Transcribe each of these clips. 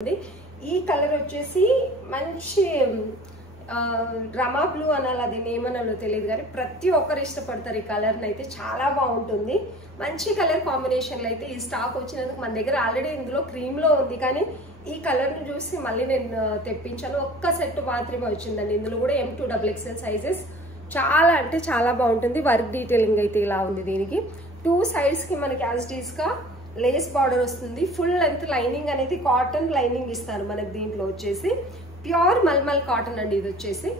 ఈ కలర్ వచ్చేసి మంచి రమా బ్లూ అనాలి, అది ఏమనాలో తెలియదు కానీ ప్రతి ఒక్కరు ఇష్టపడతారు ఈ కలర్ అయితే. చాలా బాగుంటుంది, మంచి కలర్ కాంబినేషన్ లో అయితే ఈ స్టాక్ వచ్చినందుకు మన దగ్గర ఆల్రెడీ ఇందులో క్రీమ్ లో ఉంది, కానీ ఈ కలర్ ను చూసి మళ్ళీ నేను తెప్పించాను. ఒక్క సెట్ మాత్రమే వచ్చిందండి. ఇందులో కూడా M2XXL సైజెస్. చాలా అంటే చాలా బాగుంటుంది. వర్క్ డీటెయిలింగ్ అయితే ఇలా ఉంది. దీనికి 2 సైడ్స్ కి మనకి యాజ్ ఇట్ ఈస్ గా లేస్ బార్డర్ వస్తుంది. ఫుల్ లెంత్ లైనింగ్ అనేది కాటన్ లైనింగ్ ఇస్తారు మనకి. దీంట్లో వచ్చేసి ప్యూర్ మల్మల్ కాటన్ అండి. ఇది వచ్చేసి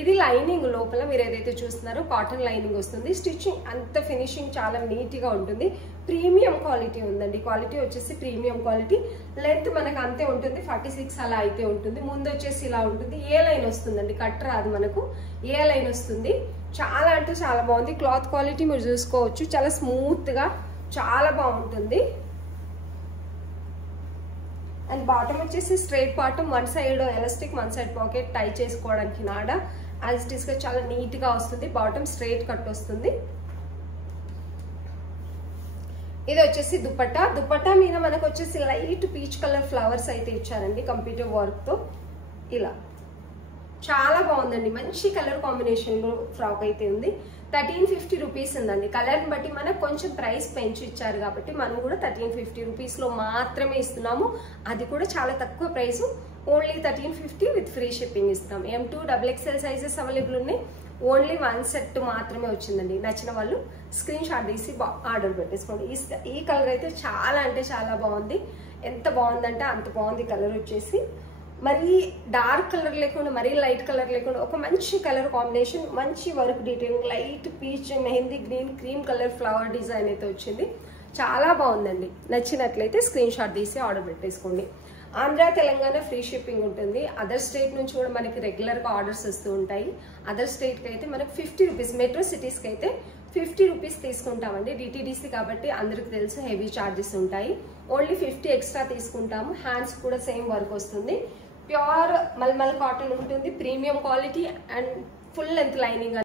ఇది లైనింగ్ లోపల మీరు ఏదైతే చూస్తున్నారో కాటన్ లైనింగ్ వస్తుంది. స్టిచ్చింగ్ అంత ఫినిషింగ్ చాలా నీట్ గా ఉంటుంది. ప్రీమియం క్వాలిటీ ఉందండి. క్వాలిటీ వచ్చేసి ప్రీమియం క్వాలిటీ. లెంత్ మనకు అంతే ఉంటుంది, 46 అలా అయితే ఉంటుంది. ముందు వచ్చేసి ఇలా ఉంటుంది. ఏ లైన్ వస్తుందండి, కట్ రాదు మనకు, ఏ లైన్ వస్తుంది. చాలా అంటే చాలా బాగుంది. క్లాత్ క్వాలిటీ మీరు చూసుకోవచ్చు, చాలా స్మూత్ గా చాలా బాగుంటుంది. అండ్ బాటమ్ వచ్చేసి straight bottom, one side elastic, one side pocket tie చేసుకోవడానికి నాడ యాజ్ ఇట్ ఈస్ గా చాలా నీట్ గా వస్తుంది. బాటమ్ స్ట్రైట్ కట్ వస్తుంది. ఇది వచ్చేసి దుపట్టా. దుపట్టా మీద మనకు వచ్చేసి లైట్ పీచ్ కలర్ ఫ్లవర్స్ అయితే ఇచ్చారండి కంప్యూటర్ వర్క్ తో. ఇలా చాలా బాగుందండి. మంచి కలర్ కాంబినేషన్ లో ఫ్రాక్ అయితే ఉంది. 1350 రూపీస్ ఉందండి. కలర్ ని బట్టి మనకు కొంచెం ప్రైస్ పెంచి ఇచ్చారు కాబట్టి మనం కూడా 1350 రూపీస్ లో మాత్రమే ఇస్తున్నాము. అది కూడా చాలా తక్కువ price, only 1350 with free shipping ఇస్తాం. M2XXL సైజెస్ అవైలబుల్ ఉన్నాయి. ఓన్లీ 1 సెట్ మాత్రమే వచ్చిందండి. నచ్చిన వాళ్ళు స్క్రీన్ షాట్ తీసి ఆర్డర్ పెట్టేసుకోండి. ఈ కలర్ అయితే చాలా అంటే చాలా బాగుంది. ఎంత బాగుందంటే అంత బాగుంది కలర్ వచ్చేసి. మరీ డార్క్ కలర్ లేకుండా మరీ లైట్ కలర్ లేకుండా ఒక మంచి కలర్ కాంబినేషన్, మంచి work detailing, light peach, mehndi green, cream colour flower design అయితే వచ్చింది. చాలా బాగుందండి. నచ్చినట్లయితే స్క్రీన్ షాట్ తీసి ఆర్డర్ పెట్టేసుకోండి. ఆంధ్ర తెలంగాణ ఫ్రీ షిప్పింగ్ ఉంటుంది. అదర్ స్టేట్ నుంచి కూడా మనకి రెగ్యులర్ గా ఆర్డర్స్ వస్తూ ఉంటాయి. అదర్ స్టేట్ కి అయితే మనకి 50 రూపీస్, మెట్రో సిటీస్ కి అయితే 50 రూపీస్ తీసుకుంటామండి. డిటిడిసి కాబట్టి అందరికి తెలుసు హెవీ చార్జెస్ ఉంటాయి. ఓన్లీ 50 ఎక్స్ట్రా తీసుకుంటాము. హ్యాండ్స్ కూడా సేమ్ వర్క్ వస్తుంది. ప్యూర్ మల్మల్ కాటన్ ఉంటుంది. Premium quality and full length lining